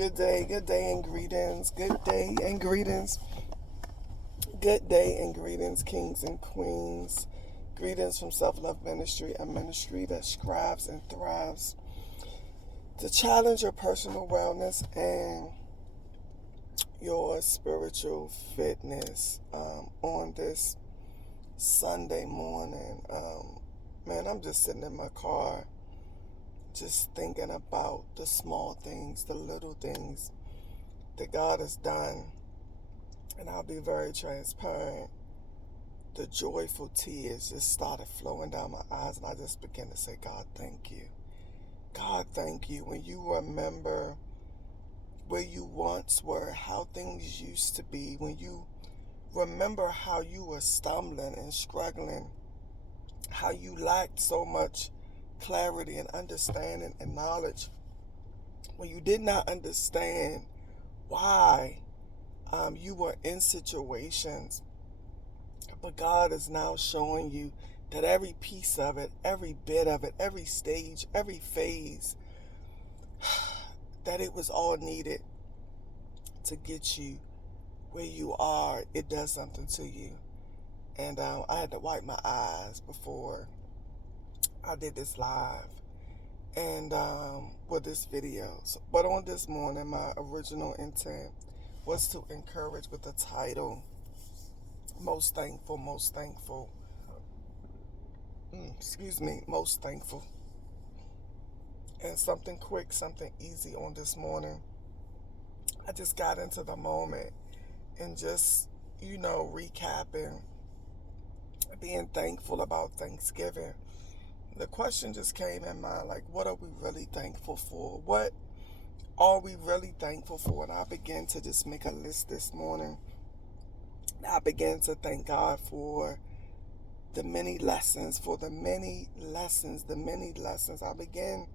Good day and greetings. Good day and greetings. Good day and greetings, kings and queens. Greetings from Self Love Ministry, a ministry that strives and thrives to challenge your personal wellness and your spiritual fitness on this Sunday morning. Man, I'm just sitting in my car, just thinking about the small things, the little things that God has done. And I'll be very transparent. The joyful tears just started flowing down my eyes, and I just began to say, God, thank you. God, thank you. When you remember where you once were, how things used to be, when you remember how you were stumbling and struggling, how you lacked so much clarity and understanding and knowledge, when you did not understand why you were in situations, but God is now showing you that every piece of it, every bit of it, every stage, every phase, that it was all needed to get you where you are. It does something to you. And I had to wipe my eyes before I did this live and with this video. But on this morning, my original intent was to encourage with the title, Most Thankful, Most Thankful. Most thankful. And something quick, something easy on this morning. I just got into the moment and just, recapping, being thankful about Thanksgiving. The question just came in mind, like, what are we really thankful for? What are we really thankful for? And I began to just make a list this morning. I began to thank God for the many lessons, the many lessons. I began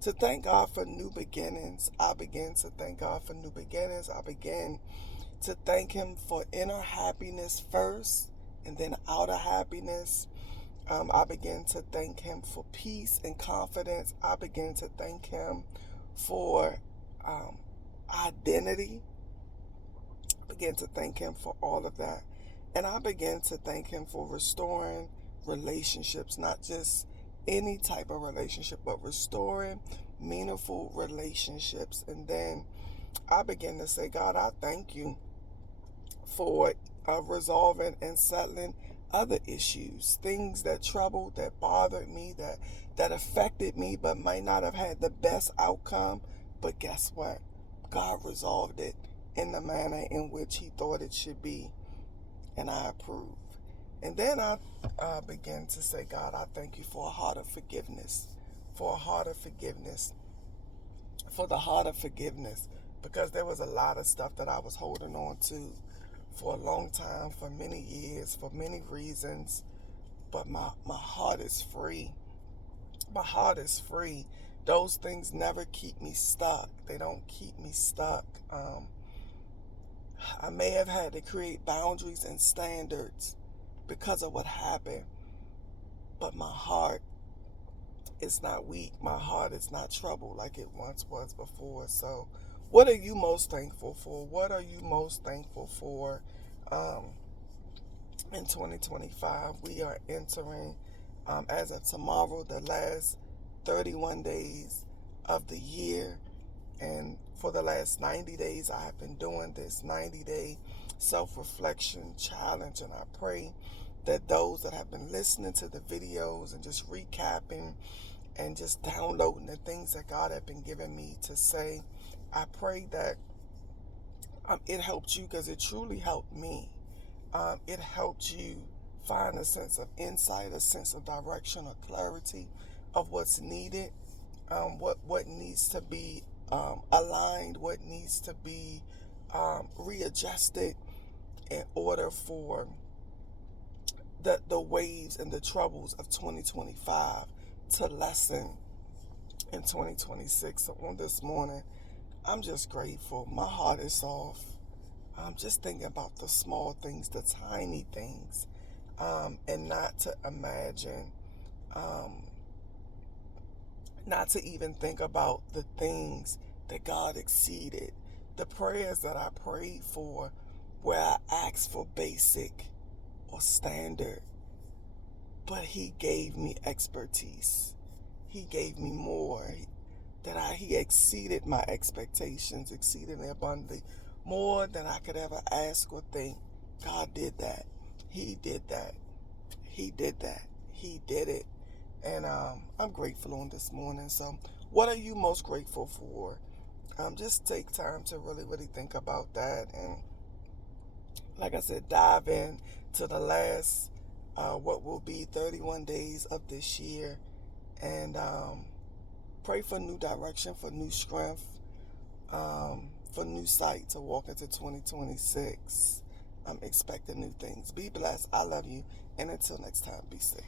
to thank God for new beginnings. I began to thank God for new beginnings. I began to thank Him for inner happiness first and then outer happiness. I began to thank Him for peace and confidence. I began to thank Him for identity. I began to thank Him for all of that. And I began to thank Him for restoring relationships, not just any type of relationship, but restoring meaningful relationships. And then I began to say, God, I thank you for resolving and settling other issues, things that troubled, that bothered me, that affected me, but might not have had the best outcome. But guess what? God resolved it in the manner in which He thought it should be, and I approve. And then I began to say, God, I thank you for a heart of forgiveness, for a heart of forgiveness, for the heart of forgiveness, because there was a lot of stuff that I was holding on to for a long time, for many years, for many reasons. But my heart is free. My heart is free. Those things never keep me stuck. They don't keep me stuck. I may have had to create boundaries and standards because of what happened, but my heart is not weak. My heart is not troubled like it once was before. So what are you most thankful for? What are you most thankful for? In 2025, we are entering, as of tomorrow, the last 31 days of the year. And for the last 90 days, I have been doing this 90-day self-reflection challenge. And I pray that those that have been listening to the videos and just recapping and just downloading the things that God had been giving me to say, I pray that it helped you, because it truly helped me. It helped you find a sense of insight, a sense of direction or clarity of what's needed, what needs to be aligned, what needs to be readjusted in order for the waves and the troubles of 2025 to lessen in 2026. So on this morning, I'm just grateful. My heart is soft. I'm just thinking about the small things, the tiny things, and not to imagine, not to even think about the things that God exceeded the prayers that I prayed for, where I asked for basic or standard, but He gave me expertise. He gave me more. He exceeded my expectations, exceedingly abundantly, more than I could ever ask or think. God did that. He did that. He did that. He did it. And I'm grateful on this morning. So what are you most grateful for? Just take time to really, really think about that. And like I said, dive in to the last, what will be 31 days of this year. And pray for new direction, for new strength, for new sight to walk into 2026. I'm expecting new things. Be blessed. I love you. And until next time, be safe.